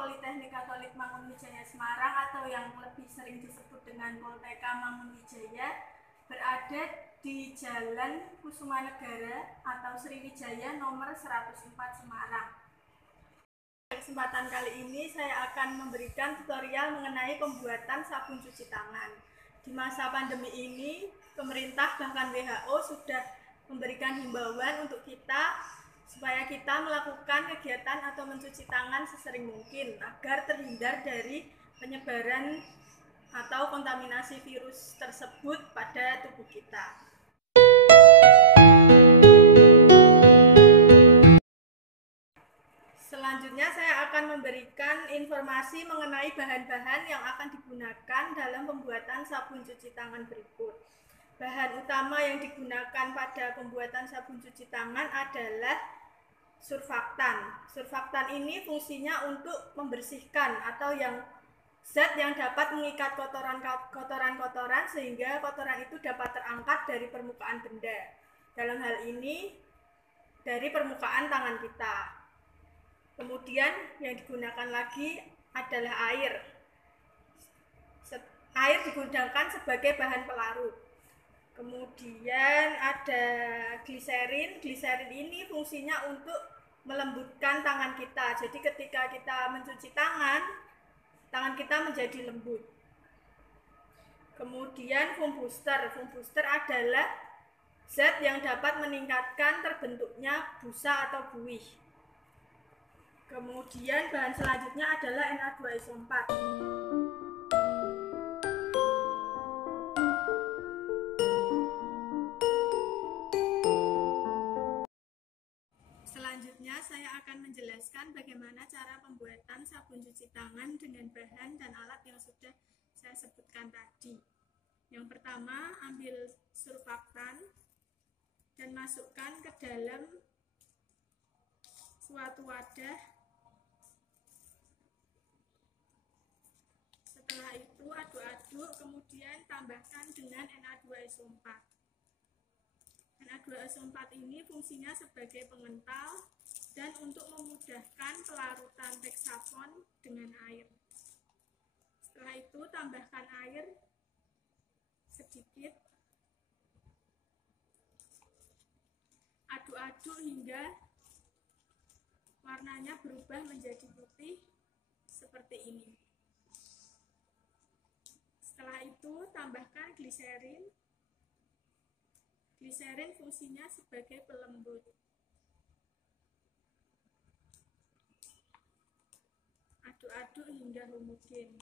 Politeknik Katolik Mangunwijaya Semarang atau yang lebih sering disebut dengan Polteka Mangunwijaya berada di Jalan Kusumanegara atau Sriwijaya nomor 104 Semarang. Pada kesempatan kali ini saya akan memberikan tutorial mengenai pembuatan sabun cuci tangan. Di masa pandemi ini, pemerintah bahkan WHO sudah memberikan himbauan untuk kita supaya kita melakukan kegiatan atau mencuci tangan sesering mungkin agar terhindar dari penyebaran atau kontaminasi virus tersebut pada tubuh kita. Selanjutnya saya akan memberikan informasi mengenai bahan-bahan yang akan digunakan dalam pembuatan sabun cuci tangan berikut. Bahan utama yang digunakan pada pembuatan sabun cuci tangan adalah surfaktan. Surfaktan ini fungsinya untuk membersihkan atau zat yang dapat mengikat kotoran-kotoran sehingga kotoran itu dapat terangkat dari permukaan benda. Dalam hal ini dari permukaan tangan kita. Kemudian yang digunakan lagi adalah air. Air digunakan sebagai bahan pelarut. Kemudian ada gliserin. Gliserin ini fungsinya untuk melembutkan tangan kita. Jadi ketika kita mencuci tangan kita menjadi lembut. Kemudian foam booster. Foam booster adalah zat yang dapat meningkatkan terbentuknya busa atau buih. Kemudian bahan selanjutnya adalah Na2SO4. Selanjutnya saya akan menjelaskan bagaimana cara pembuatan sabun cuci tangan dengan bahan dan alat yang sudah saya sebutkan tadi. Yang pertama, ambil surfaktan dan masukkan ke dalam suatu wadah. Setelah itu aduk-aduk, kemudian tambahkan dengan Na2SO4. Na2SO4 ini fungsinya sebagai pengental dan untuk memudahkan pelarutan hexafon dengan air. Setelah itu tambahkan air sedikit, aduk-aduk hingga warnanya berubah menjadi putih seperti ini. Setelah itu tambahkan gliserin. Gliserin fungsinya sebagai pelembut. Aduk-aduk hingga homogen.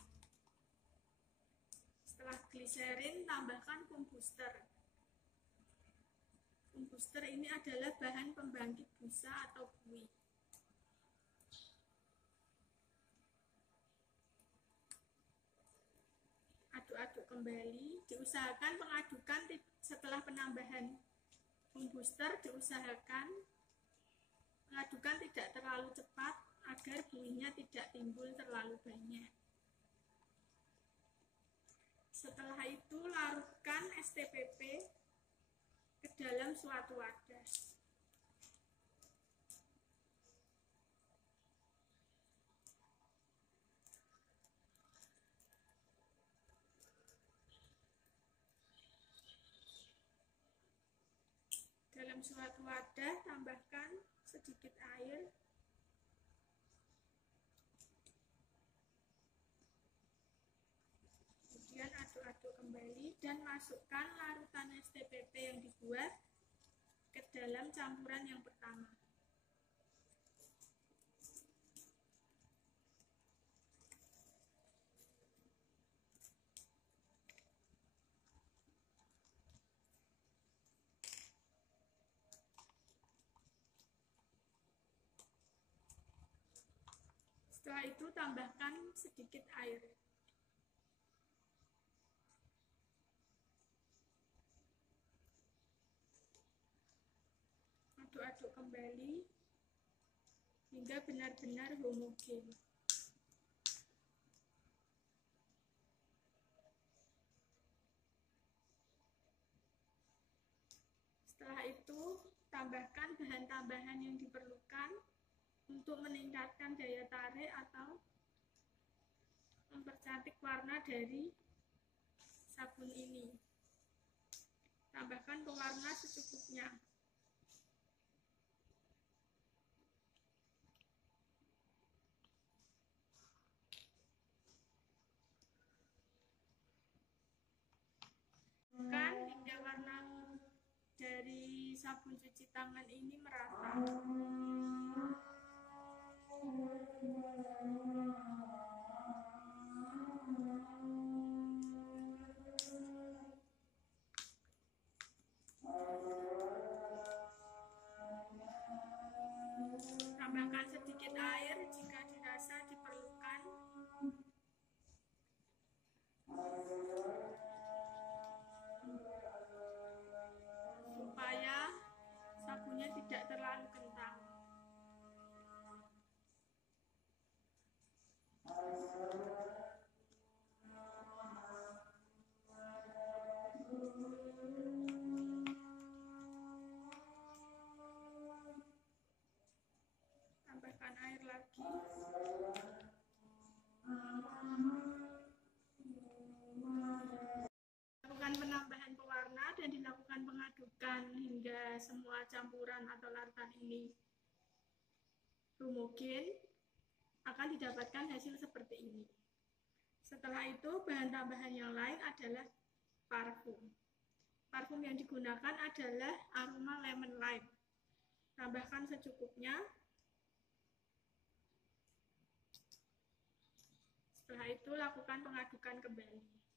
Setelah gliserin, tambahkan foam booster. Foam booster ini adalah bahan pembangkit busa atau buih. Aduk-aduk kembali. Diusahakan pengadukan setelah penambahan foam booster, diusahakan pengadukan tidak terlalu cepat agar buihnya tidak timbul terlalu banyak. Setelah itu larutkan STPP ke dalam suatu wadah. Dalam suatu wadah tambahkan sedikit air. Kemudian aduk-aduk kembali dan masukkan larutan STPP yang dibuat ke dalam campuran yang pertama. Setelah itu tambahkan sedikit air. Aduk-aduk kembali hingga benar-benar homogen. Setelah itu tambahkan bahan tambahan yang diperlukan untuk meningkatkan daya tarik atau mempercantik warna dari sabun ini. Tambahkan pewarna secukupnya. Hingga warna dari sabun cuci tangan ini merata. Tambahkan sedikit air jika dirasa diperlukan. Supaya sabunnya tidak terlalu kental. Tambahkan air lagi. Lakukan penambahan pewarna dan dilakukan pengadukan hingga semua campuran atau larutan ini homogen, akan didapatkan hasil seperti ini. Setelah itu, bahan tambahan yang lain adalah parfum. Parfum yang digunakan adalah aroma lemon lime. Tambahkan secukupnya. Setelah itu, lakukan pengadukan kembali.